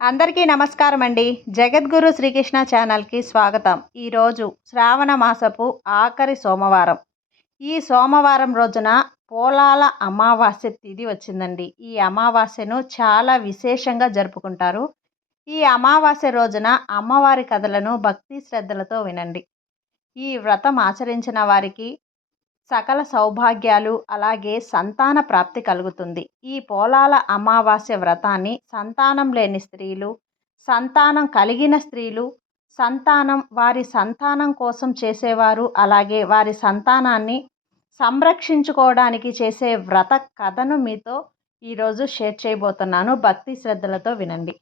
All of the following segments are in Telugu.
అందరికీ నమస్కారం అండి. జగద్గురు శ్రీకృష్ణ ఛానల్కి స్వాగతం. ఈరోజు శ్రావణ మాసపు ఆఖరి సోమవారం. ఈ సోమవారం రోజున పోలాల అమావాస్య తిథి వచ్చిందండి. ఈ అమావాస్యను చాలా విశేషంగా జరుపుకుంటారు. ఈ అమావాస్య రోజున అమ్మవారి కథలను భక్తి శ్రద్ధలతో వినండి. ఈ వ్రతం ఆచరించిన వారికి సకల సౌభాగ్యాలు అలాగే సంతాన ప్రాప్తి కలుగుతుంది. ఈ పోలాల అమావాస్య వ్రతాన్ని సంతానం లేని స్త్రీలు సంతానం కలిగిన స్త్రీలు సంతానం వారి సంతానం కోసం చేసేవారు అలాగే వారి సంతానాన్ని సంరక్షించుకోవడానికి చేసే వ్రత కథను మీతో ఈరోజు షేర్ చేయబోతున్నాను. భక్తి శ్రద్ధలతో వినండి.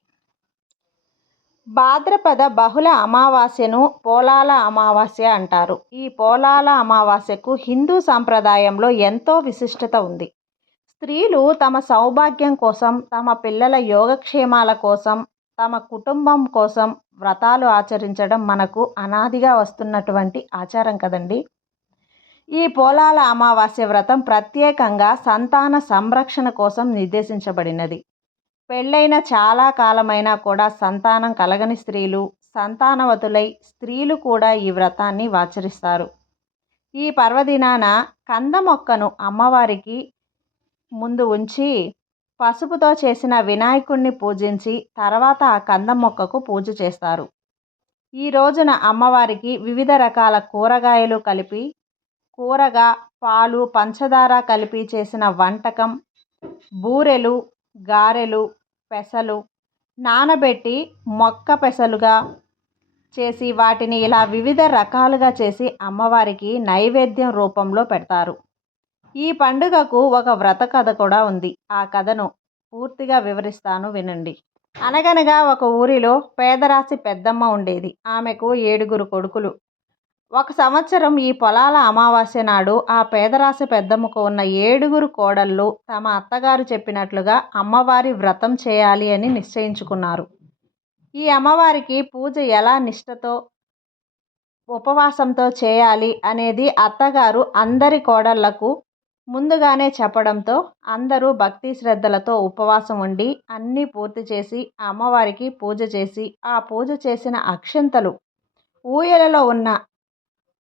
భాద్రపద బహుళ అమావాస్యను పోలాల అమావాస్య అంటారు. ఈ పోలాల అమావాస్యకు హిందూ సాంప్రదాయంలో ఎంతో విశిష్టత ఉంది. స్త్రీలు తమ సౌభాగ్యం కోసం తమ పిల్లల యోగక్షేమాల కోసం తమ కుటుంబం కోసం వ్రతాలు ఆచరించడం మనకు అనాదిగా వస్తున్నటువంటి ఆచారం కదండి? ఈ పోలాల అమావాస్య వ్రతం ప్రత్యేకంగా సంతాన సంరక్షణ కోసం నిర్దేశించబడినది. పెళ్ళైన చాలా కాలమైనా కూడా సంతానం కలగని స్త్రీలు సంతానవతులై స్త్రీలు కూడా ఈ వ్రతాన్ని ఆచరిస్తారు. ఈ పర్వదినాన కంద మొక్కను అమ్మవారికి ముందు ఉంచి పసుపుతో చేసిన వినాయకుణ్ణి పూజించి తర్వాత ఆ కంద మొక్కకు పూజ చేస్తారు. ఈ రోజున అమ్మవారికి వివిధ రకాల కూరగాయలు కలిపి కూరగా పాలు పంచదార కలిపి చేసిన వంటకం బూరెలు గారెలు పెసలు నానబెట్టి మొక్క పెసలుగా చేసి వాటిని ఇలా వివిధ రకాలుగా చేసి అమ్మవారికి నైవేద్యం రూపంలో పెడతారు. ఈ పండుగకు ఒక వ్రత కథ కూడా ఉంది. ఆ కథను పూర్తిగా వివరిస్తాను వినండి. అనగనగా ఒక ఊరిలో పేదరాశి పెద్దమ్మ ఉండేది. ఆమెకు ఏడుగురు కొడుకులు. ఒక సంవత్సరం ఈ పొలాల అమావాస్య నాడు ఆ పేదరాశి పెద్దమ్మకు ఉన్న ఏడుగురు కోడళ్ళు తమ అత్తగారు చెప్పినట్లుగా అమ్మవారి వ్రతం చేయాలి అని నిశ్చయించుకున్నారు. ఈ అమ్మవారికి పూజ ఎలా నిష్టతో ఉపవాసంతో చేయాలి అనేది అత్తగారు అందరి కోడళ్ళకు ముందుగానే చెప్పడంతో అందరూ భక్తి శ్రద్ధలతో ఉపవాసం ఉండి అన్నీ పూర్తి చేసి అమ్మవారికి పూజ చేసి ఆ పూజ చేసిన అక్షంతలు ఊయలలో ఉన్న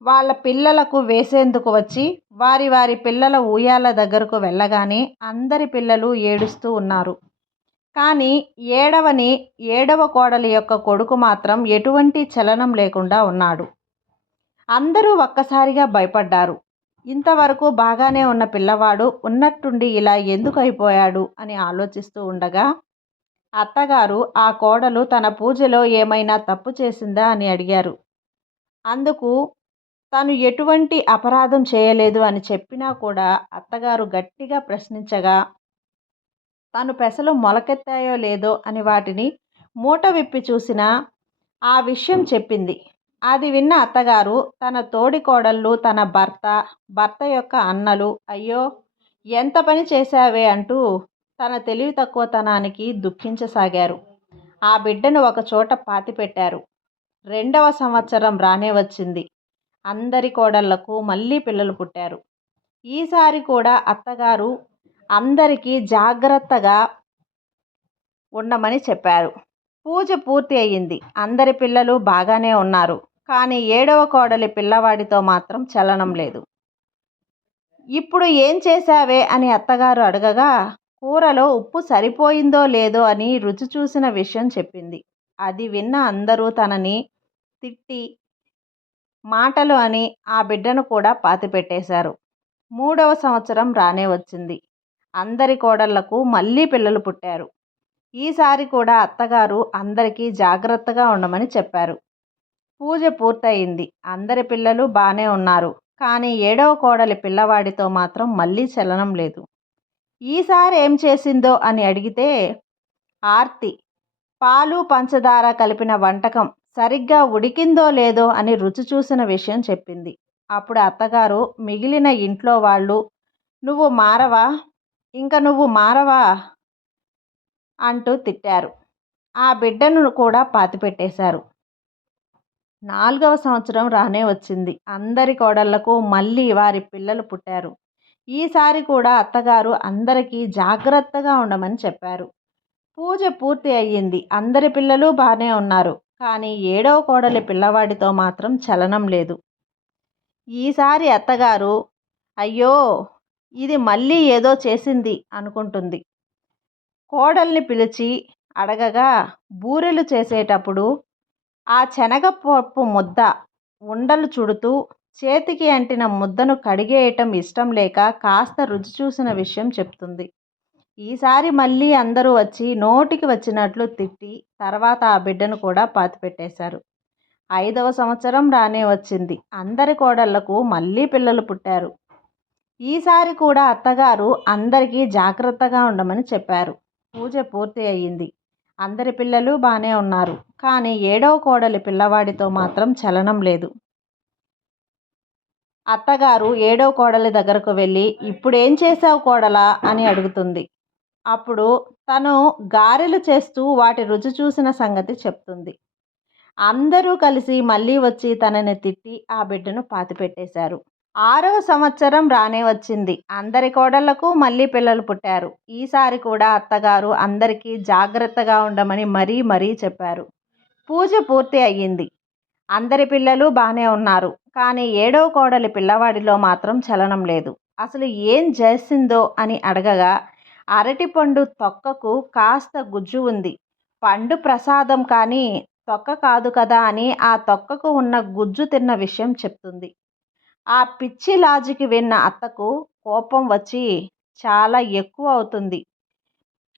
వాళ్ళ పిల్లలకు వేసేందుకు వచ్చి వారి వారి పిల్లల ఊయాల దగ్గరకు వెళ్ళగానే అందరి పిల్లలు ఏడుస్తూ ఉన్నారు. కానీ ఏడవని ఏడవ కోడలి యొక్క కొడుకు మాత్రం ఎటువంటి చలనం లేకుండా ఉన్నాడు. అందరూ ఒక్కసారిగా భయపడ్డారు. ఇంతవరకు బాగానే ఉన్న పిల్లవాడు ఉన్నట్టుండి ఇలా ఎందుకు అయిపోయాడు అని ఆలోచిస్తూ ఉండగా అత్తగారు ఆ కోడలు తన పూజలో ఏమైనా తప్పు చేసిందా అని అడిగారు. అందుకు తాను ఎటువంటి అపరాధం చేయలేదు అని చెప్పినా కూడా అత్తగారు గట్టిగా ప్రశ్నించగా తను పెసలు మొలకెత్తాయో లేదో? అని వాటిని మూట విప్పి చూసిన ఆ విషయం చెప్పింది. అది విన్న అత్తగారు తన తోడి కోడళ్ళు తన భర్త భర్త యొక్క అన్నలు అయ్యో ఎంత పని చేశావే? అంటూ తన తెలివి తక్కువతనానికి దుఃఖించసాగారు. ఆ బిడ్డను ఒక చోట పాతిపెట్టారు. రెండవ సంవత్సరం రానే వచ్చింది. అందరి కోడళ్ళకు మళ్ళీ పిల్లలు పుట్టారు. ఈసారి కూడా అత్తగారు అందరికీ జాగ్రత్తగా ఉండమని చెప్పారు. పూజ పూర్తి అయ్యింది. అందరి పిల్లలు బాగానే ఉన్నారు. కానీ ఏడవ కోడలి పిల్లవాడితో మాత్రం చలనం లేదు. ఇప్పుడు ఏం చేశావే? అని అత్తగారు అడగగా కూరలో ఉప్పు సరిపోయిందో లేదో అని రుచి చూసిన విషయం చెప్పింది. అది విన్న అందరూ తనని తిట్టి మాటలు అని ఆ బిడ్డను కూడా పాతిపెట్టేశారు. మూడవ సంవత్సరం రానే వచ్చింది. అందరి కోడళ్ళకు మళ్ళీ పిల్లలు పుట్టారు. ఈసారి కూడా అత్తగారు అందరికీ జాగ్రత్తగా ఉండమని చెప్పారు. పూజ పూర్తయింది. అందరి పిల్లలు బాగానే ఉన్నారు. కానీ ఏడవ కోడలి పిల్లవాడితో మాత్రం మళ్ళీ చలనం లేదు. ఈసారి ఏం చేసిందో అని అడిగితే ఆర్తి పాలు పంచదార కలిపిన వంటకం సరిగ్గా ఉడికిందో లేదో అని రుచి చూసిన విషయం చెప్పింది. అప్పుడు అత్తగారు మిగిలిన ఇంట్లో వాళ్ళు నువ్వు మారవా? ఇంకా నువ్వు మారవా? అంటూ తిట్టారు. ఆ బిడ్డను కూడా పాతిపెట్టేశారు. నాలుగవ సంవత్సరం రానే వచ్చింది. అందరి కోడళ్ళకు మళ్ళీ వారి పిల్లలు పుట్టారు. ఈసారి కూడా అత్తగారు అందరికీ జాగ్రత్తగా ఉండమని చెప్పారు. పూజ పూర్తి అయ్యింది. అందరి పిల్లలు బాగానే ఉన్నారు. కానీ ఏడవ కోడలి పిల్లవాడితో మాత్రం చలనం లేదు. ఈసారి అత్తగారు అయ్యో ఇది మళ్ళీ ఏదో చేసింది అనుకుంటుంది. కోడల్ని పిలిచి అడగగా బూరెలు చేసేటప్పుడు ఆ శనగపప్పు ముద్ద ఉండలు చుడుతూ చేతికి అంటిన ముద్దను కడిగేయటం ఇష్టం లేక కాస్త రుచి చూసిన విషయం చెప్తుంది. ఈసారి మళ్ళీ అందరూ వచ్చి నోటికి వచ్చినట్లు తిట్టి తర్వాత ఆ బిడ్డను కూడా పాతిపెట్టేశారు. ఐదవ సంవత్సరం రానే వచ్చింది. అందరి కోడళ్ళకు మళ్ళీ పిల్లలు పుట్టారు. ఈసారి కూడా అత్తగారు అందరికీ జాగ్రత్తగా ఉండమని చెప్పారు. పూజ పూర్తి అయ్యింది. అందరి పిల్లలు బాగానే ఉన్నారు. కానీ ఏడవ కోడలి పిల్లవాడితో మాత్రం చలనం లేదు. అత్తగారు ఏడవ కోడలి దగ్గరకు వెళ్ళి ఇప్పుడేం చేసావు కోడలా? అని అడుగుతుంది. అప్పుడు తను గారెలు చేస్తూ వాటి రుచి చూసిన సంగతి చెప్తుంది. అందరూ కలిసి మళ్ళీ వచ్చి తనని తిట్టి ఆ బిడ్డను పాతిపెట్టేశారు. ఆరవ సంవత్సరం రానే వచ్చింది. అందరి కోడళ్ళకు మళ్ళీ పిల్లలు పుట్టారు. ఈసారి కూడా అత్తగారు అందరికీ జాగ్రత్తగా ఉండమని మరీ మరీ చెప్పారు. పూజ పూర్తి అయ్యింది. అందరి పిల్లలు బాగానే ఉన్నారు. కానీ ఏడవ కోడలి పిల్లవాడిలో మాత్రం చలనం లేదు. అసలు ఏం చేసిందో అని అడగగా అరటిపండు తొక్కకు కాస్త గుజ్జు ఉంది. పండు ప్రసాదం కానీ తొక్క కాదు కదా అని ఆ తొక్కకు ఉన్న గుజ్జు తిన్న విషయం చెప్తుంది. ఆ పిచ్చి లాజికి విన్న అత్తకు కోపం వచ్చి చాలా ఎక్కువ అవుతుంది.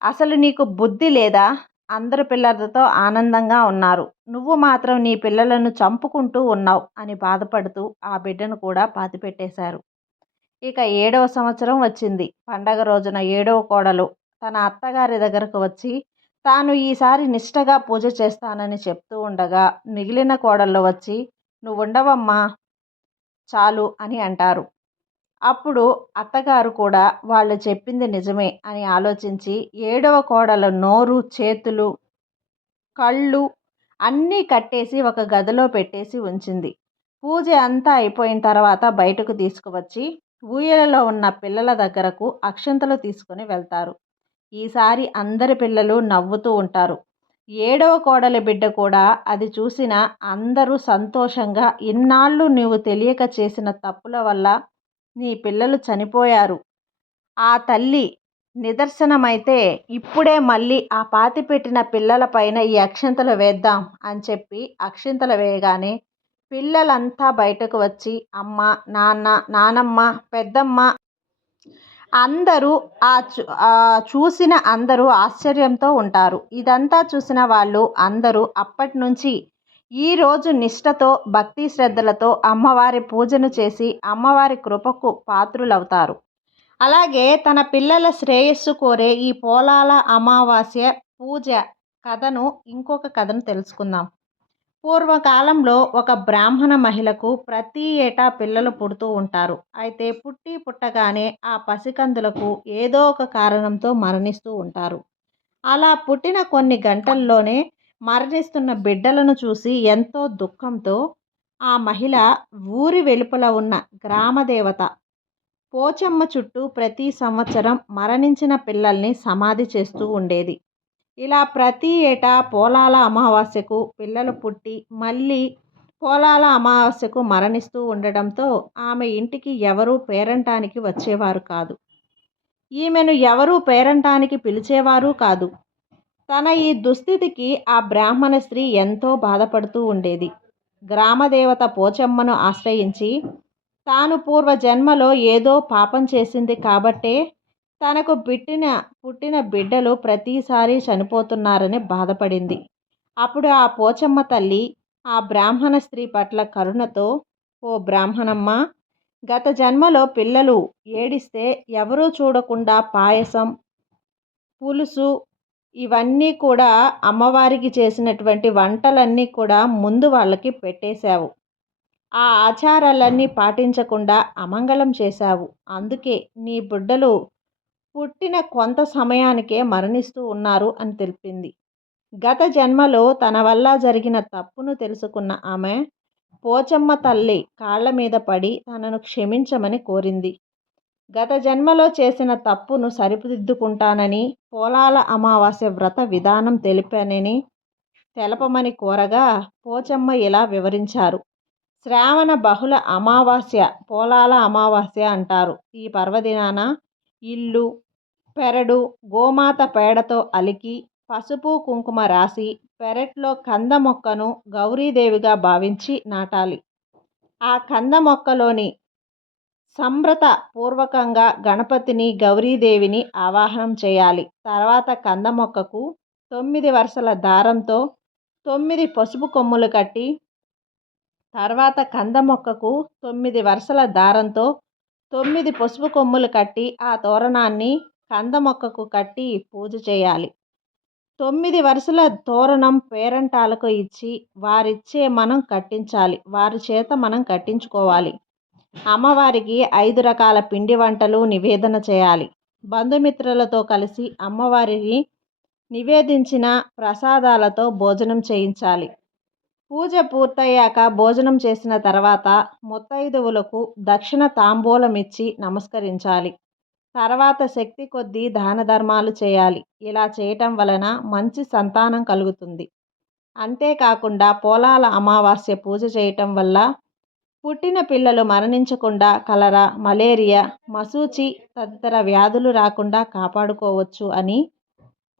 అసలు నీకు బుద్ధి లేదా? అందరు పిల్లలతో ఆనందంగా ఉన్నారు. నువ్వు మాత్రం నీ పిల్లలను చంపుకుంటూ ఉన్నావు అని బాధపడుతూ ఆ బిడ్డను కూడా పాతిపెట్టేశారు. ఇక ఏడవ సంవత్సరం వచ్చింది. పండగ రోజున ఏడవ కోడలు తన అత్తగారి దగ్గరకు వచ్చి తాను ఈసారి నిష్టగా పూజ చేస్తానని చెప్తూ ఉండగా మిగిలిన కోడళ్ళు వచ్చి నువ్వు ఉండవమ్మా చాలు అని అంటారు. అప్పుడు అత్తగారు కూడా వాళ్ళు చెప్పింది నిజమే అని ఆలోచించి ఏడవ కోడల నోరు చేతులు కళ్ళు అన్నీ కట్టేసి ఒక గదిలో పెట్టేసి ఉంచింది. పూజ అంతా అయిపోయిన తర్వాత బయటకు తీసుకువచ్చి ఊయలలో ఉన్న పిల్లల దగ్గరకు అక్షంతలు తీసుకొని వెళ్తారు. ఈసారి అందరి పిల్లలు నవ్వుతూ ఉంటారు. ఏడవ కోడలి బిడ్డ కూడా అది చూసిన అందరూ సంతోషంగా ఇన్నాళ్ళు నీవు తెలియక చేసిన తప్పుల వల్ల నీ పిల్లలు చనిపోయారు. ఆ తల్లి నిదర్శనమైతే ఇప్పుడే మళ్ళీ ఆ పాతి పెట్టిన పిల్లలపైన ఈ అక్షంతలు వేద్దాం అని చెప్పి అక్షింతలు వేయగానే పిల్లలంతా బయటకు వచ్చి అమ్మ నాన్న నానమ్మ పెద్దమ్మ అందరూ ఆ చూసిన అందరూ ఆశ్చర్యంతో ఉంటారు. ఇదంతా చూసిన వాళ్ళు అందరూ అప్పటి నుంచి ఈరోజు నిష్టతో భక్తి శ్రద్ధలతో అమ్మవారి పూజను చేసి అమ్మవారి కృపకు పాత్రులవుతారు. అలాగే తన పిల్లల శ్రేయస్సు కోరే ఈ పోలాల అమావాస్య పూజ కథను ఇంకొక కథను తెలుసుకుందాం. పూర్వకాలంలో ఒక బ్రాహ్మణ మహిళకు ప్రతి ఏటా పిల్లలు పుడుతూ ఉంటారు. అయితే పుట్టి పుట్టగానే ఆ పసికందులకు ఏదో ఒక కారణంతో మరణిస్తూ ఉంటారు. అలా పుట్టిన కొన్ని గంటల్లోనే మరణిస్తున్న బిడ్డలను చూసి ఎంతో దుఃఖంతో ఆ మహిళ ఊరి వెలుపల ఉన్న గ్రామదేవత పోచమ్మ చుట్టూ ప్రతి సంవత్సరం మరణించిన పిల్లల్ని సమాధి చేస్తూ ఉండేది. ఇలా ప్రతి ఏటా పోలాల అమావాస్యకు పిల్లలు పుట్టి మళ్ళీ పోలాల అమావాస్యకు మరణిస్తూ ఉండడంతో ఆమె ఇంటికి ఎవరూ పేరంటానికి వచ్చేవారు కాదు. ఈమెను ఎవరూ పేరంటానికి పిలిచేవారు కాదు. తన ఈ దుస్థితికి ఆ బ్రాహ్మణ స్త్రీ ఎంతో బాధపడుతూ ఉండేది. గ్రామదేవత పోచమ్మను ఆశ్రయించి తాను పూర్వ జన్మలో ఏదో పాపం చేసింది కాబట్టే తనకు పుట్టిన పుట్టిన బిడ్డలు ప్రతిసారి చనిపోతున్నారని బాధపడింది. అప్పుడు ఆ పోచమ్మ తల్లి ఆ బ్రాహ్మణ స్త్రీ పట్ల కరుణతో ఓ బ్రాహ్మణమ్మ గత జన్మలో పిల్లలు ఏడిస్తే ఎవరూ చూడకుండా పాయసం పులుసు ఇవన్నీ కూడా అమ్మవారికి చేసినటువంటి వంటలన్నీ కూడా ముందు వాళ్ళకి పెట్టేశావు. ఆ ఆచారాలన్నీ పాటించకుండా అమంగళం చేశావు. అందుకే నీ బిడ్డలు పుట్టిన కొంత సమయానికే మరణిస్తూ ఉన్నారు అని తెలిపింది. గత జన్మలో తన వల్ల జరిగిన తప్పును తెలుసుకున్న ఆమె పోచమ్మ తల్లి కాళ్ళ మీద పడి తనను క్షమించమని కోరింది. గత జన్మలో చేసిన తప్పును సరిదిద్దుకుంటానని పోలాల అమావాస్య వ్రత విధానం తెలిపానని తెలపమని కోరగా పోచమ్మ ఇలా వివరించారు. శ్రావణ బహుళ అమావాస్య పోలాల అమావాస్య అంటారు. ఈ పర్వదినాన ఇల్లు పెరడు గోమాత పేడతో అలికి పసుపు కుంకుమ రాసి పెరట్లో కంద మొక్కను గౌరీదేవిగా భావించి నాటాలి. ఆ కంద మొక్కలోని సంభ్రత పూర్వకంగా గణపతిని గౌరీదేవిని ఆవాహనం చేయాలి. తర్వాత కంద మొక్కకు తొమ్మిది వరుసల దారంతో తొమ్మిది పసుపు కొమ్ములు కట్టి తర్వాత కంద మొక్కకు తొమ్మిది వరుసల దారంతో తొమ్మిది పసుపు కొమ్ములు కట్టి ఆ తోరణాన్ని కంద మొక్కకు కట్టి పూజ చేయాలి. తొమ్మిది వరుసల తోరణం పేరంటాలకు ఇచ్చి వారిచ్చే మనం కట్టించాలి. వారి చేత మనం కట్టించుకోవాలి. అమ్మవారికి ఐదు రకాల పిండి వంటలు నివేదన చేయాలి. బంధుమిత్రులతో కలిసి అమ్మవారిని నివేదించిన ప్రసాదాలతో భోజనం చేయించాలి. పూజ పూర్తయ్యాక భోజనం చేసిన తర్వాత ముత్తైదువులకు దక్షిణ తాంబూలమిచ్చి నమస్కరించాలి. తర్వాత శక్తి కొద్దీ దాన ధర్మాలు చేయాలి. ఇలా చేయటం వలన మంచి సంతానం కలుగుతుంది. అంతేకాకుండా పోలాల అమావాస్య పూజ చేయటం వల్ల పుట్టిన పిల్లలు మరణించకుండా కలరా మలేరియా మసూచి తదితర వ్యాధులు రాకుండా కాపాడుకోవచ్చు అని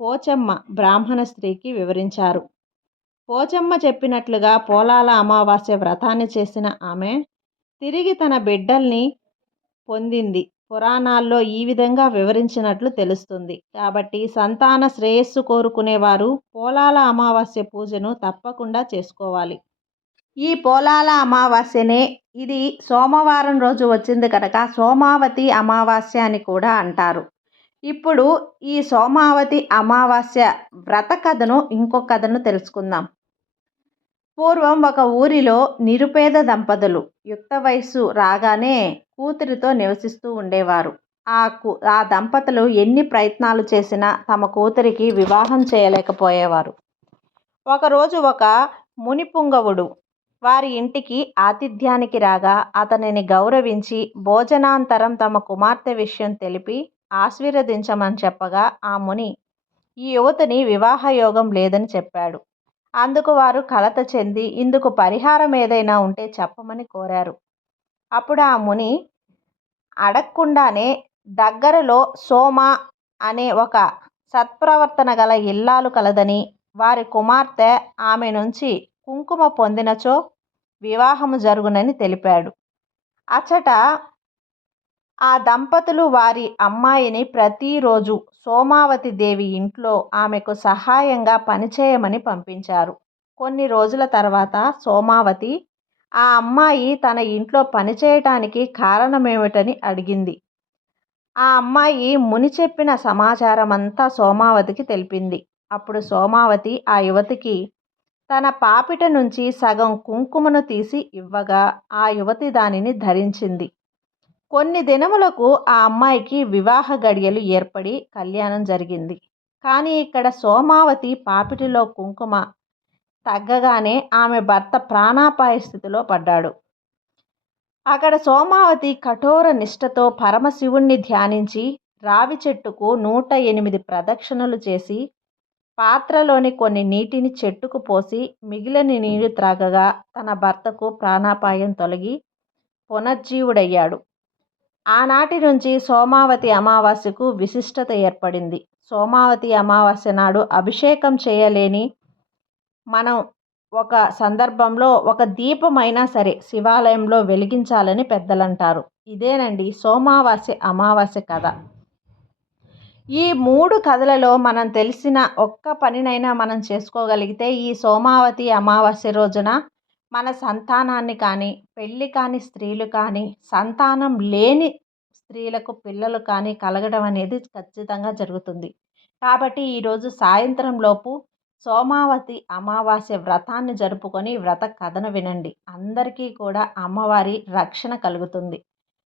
పోచమ్మ బ్రాహ్మణ స్త్రీకి వివరించారు. పోచమ్మ చెప్పినట్లుగా పోలాల అమావాస్య వ్రతాన్ని చేసిన ఆమె తిరిగి తన బిడ్డల్ని పొందింది. పురాణాల్లో ఈ విధంగా వివరించినట్లు తెలుస్తుంది. కాబట్టి సంతాన శ్రేయస్సు కోరుకునేవారు పోలాల అమావాస్య పూజను తప్పకుండా చేసుకోవాలి. ఈ పోలాల అమావాస్యనే ఇది సోమవారం రోజు వచ్చింది కనుక సోమావతి అమావాస్య అని కూడా అంటారు. ఇప్పుడు ఈ సోమావతి అమావాస్య వ్రత కథను ఇంకో కథను తెలుసుకుందాం. పూర్వం ఒక ఊరిలో నిరుపేద దంపతులు యుక్త వయస్సు రాగానే కూతురితో నివసిస్తూ ఉండేవారు. ఆ కు ఆ దంపతులు ఎన్ని ప్రయత్నాలు చేసినా తమ కూతురికి వివాహం చేయలేకపోయేవారు. ఒకరోజు ఒక మునిపుంగవుడు వారి ఇంటికి ఆతిథ్యానికి రాగా అతనిని గౌరవించి భోజనాంతరం తమ కుమార్తె విషయం తెలిపి ఆశీర్వదించమని చెప్పగా ఆ ముని ఈ యువతిని వివాహయోగం లేదని చెప్పాడు. అందుకు వారు కలత చెంది ఇందుకు పరిహారం ఏదైనా ఉంటే చెప్పమని కోరారు. అప్పుడు ఆ ముని అడగకుండానే దగ్గరలో సోమ అనే ఒక సత్ప్రవర్తన గల ఇల్లాలు కలదని వారి కుమార్తె ఆమె నుంచి కుంకుమ పొందినచో వివాహము జరుగునని తెలిపాడు. అచ్చట ఆ దంపతులు వారి అమ్మాయిని ప్రతిరోజు సోమావతి దేవి ఇంట్లో ఆమెకు సహాయంగా పనిచేయమని పంపించారు. కొన్ని రోజుల తర్వాత సోమావతి ఆ అమ్మాయి తన ఇంట్లో పనిచేయటానికి కారణమేమిటని అడిగింది. ఆ అమ్మాయి ముని చెప్పిన సమాచారం అంతా సోమావతికి తెలిపింది. అప్పుడు సోమావతి ఆ యువతికి తన పాపిట నుంచి సగం కుంకుమను తీసి ఇవ్వగా ఆ యువతి దానిని ధరించింది. కొన్ని దినములకు ఆ అమ్మాయికి వివాహ గడియలు ఏర్పడి కళ్యాణం జరిగింది. కానీ ఇక్కడ సోమావతి పాపిటిలో కుంకుమ తగ్గగానే ఆమె భర్త ప్రాణాపాయ స్థితిలో పడ్డాడు. అక్కడ సోమావతి కఠోర నిష్ఠతో పరమశివుణ్ణి ధ్యానించి రావి చెట్టుకు నూట ఎనిమిది ప్రదక్షిణలు చేసి పాత్రలోని కొన్ని నీటిని చెట్టుకు పోసి మిగిలిన నీరు త్రాగగా తన భర్తకు ప్రాణాపాయం తొలగి పునర్జీవుడయ్యాడు. ఆనాటి నుంచి సోమావతి అమావాస్యకు విశిష్టత ఏర్పడింది. సోమావతి అమావాస్య నాడు అభిషేకం చేయలేని మనం ఒక సందర్భంలో ఒక దీపమైనా సరే శివాలయంలో వెలిగించాలని పెద్దలంటారు. ఇదేనండి సోమావాస్య అమావాస్య కథ. ఈ మూడు కథలలో మనం తెలిసిన ఒక్క పనినైనా మనం చేసుకోగలిగితే ఈ సోమావతి అమావాస్య రోజున మన సంతానాన్ని కానీ పెళ్ళి కాని స్త్రీలు కానీ సంతానం లేని స్త్రీలకు పిల్లలు కానీ కలగడం అనేది ఖచ్చితంగా జరుగుతుంది. కాబట్టి ఈరోజు సాయంత్రం లోపు సోమావతి అమావాస్య వ్రతాన్ని జరుపుకొని వ్రత కథను వినండి. అందరికీ కూడా అమ్మవారి రక్షణ కలుగుతుంది.